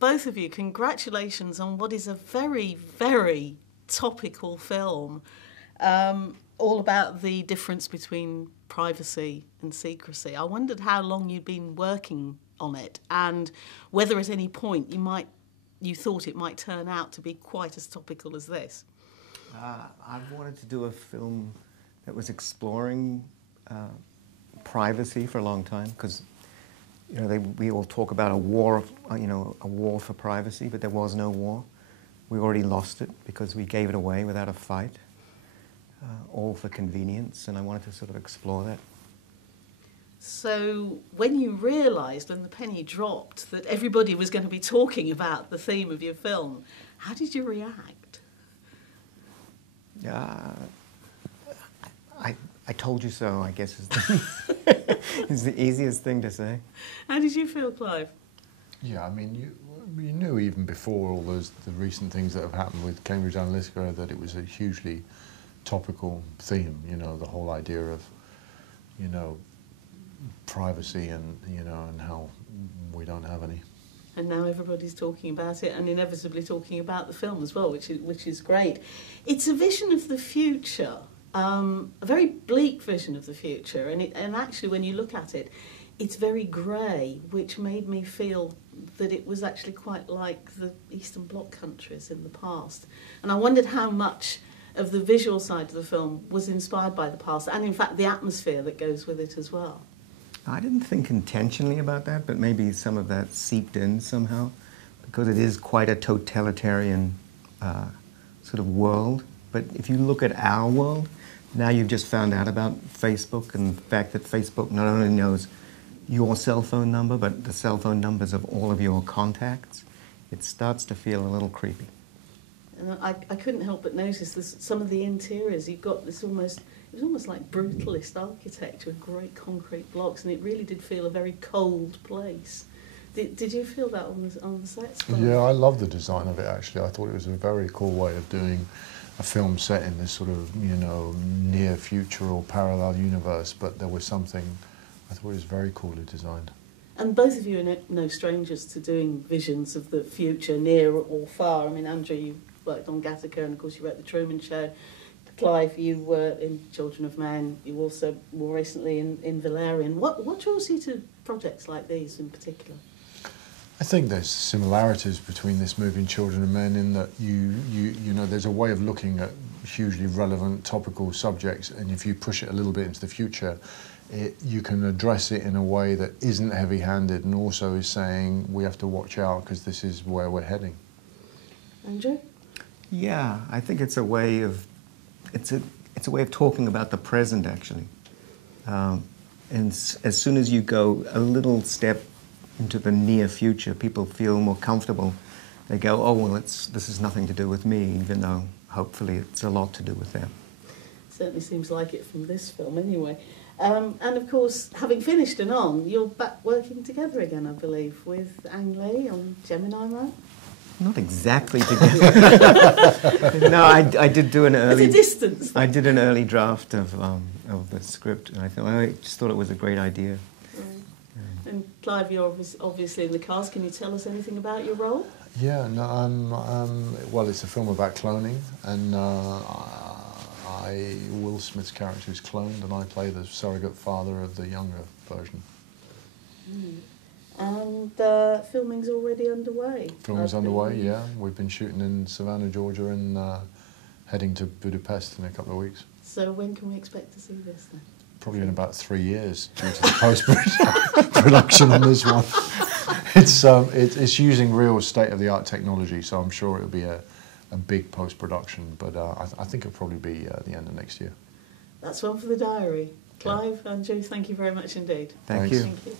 both of you, congratulations on what is a very, very topical film, all about the difference between privacy and secrecy. I wondered how long you'd been working on it and whether at any point you thought it might turn out to be quite as topical as this. I've wanted to do a film that was exploring privacy for a long time, because we all talk about a war, a war for privacy, but there was no war. We already lost it because we gave it away without a fight, all for convenience, and I wanted to sort of explore that. So when you realised, when the penny dropped, that everybody was going to be talking about the theme of your film, how did you react? I told you so, I guess, is the easiest thing to say. How did you feel, Clive? Yeah, I mean, you knew even before all the recent things that have happened with Cambridge Analytica that it was a hugely topical theme, the whole idea of, privacy and, and how we don't have any. And now everybody's talking about it and inevitably talking about the film as well, which is great. It's a vision of the future, a very bleak vision of the future, and actually when you look at it, it's very grey, which made me feel that it was actually quite like the Eastern Bloc countries in the past. And I wondered how much of the visual side of the film was inspired by the past, and in fact the atmosphere that goes with it as well. I didn't think intentionally about that, but maybe some of that seeped in somehow, because it is quite a totalitarian sort of world. But if you look at our world, now you've just found out about Facebook and the fact that Facebook not only knows your cell phone number, but the cell phone numbers of all of your contacts. It starts to feel a little creepy. And I couldn't help but notice some of the interiors. You've got this it was almost like brutalist architecture with great concrete blocks, and it really did feel a very cold place. Did you feel that on the sets? Yeah, I love the design of it, actually. I thought it was a very cool way of doing a film set in this sort of, near future or parallel universe, but there was something, I thought it was very coolly designed. And both of you are no strangers to doing visions of the future, near or far. I mean, Andrew, you worked on Gattaca, and of course you wrote The Truman Show. Clive, you were in Children of Men. You also more recently in Valerian. What draws you to projects like these in particular? I think there's similarities between this movie and Children of Men in that there's a way of looking at hugely relevant topical subjects, and if you push it a little bit into the future, you can address it in a way that isn't heavy-handed and also is saying we have to watch out because this is where we're heading. Andrew? Yeah, I think it's a way of talking about the present, actually. And as soon as you go a little step into the near future, people feel more comfortable. They go, oh, well, this has nothing to do with me, even though hopefully it's a lot to do with them. Certainly seems like it from this film, anyway. And of course, having finished ANON, you're back working together again, I believe, with Ang Lee on Gemini Man. Not exactly together. No, I did do an early. At a distance. I did an early draft of the script, and I just thought it was a great idea. Yeah. And Clive, you're obviously in the cast. Can you tell us anything about your role? Yeah, no, well, it's a film about cloning, and Will Smith's character is cloned, and I play the surrogate father of the younger version. Mm. And filming's already underway. Filming's underway, yeah. We've been shooting in Savannah, Georgia, and heading to Budapest in a couple of weeks. So when can we expect to see this then? Probably in about 3 years, due to the post-production on this one. It's using real state-of-the-art technology, so I'm sure it'll be a big post-production, but I think it'll probably be the end of next year. That's one for the diary. Clive, Andrew, thank you very much indeed. Thank you. Thank you.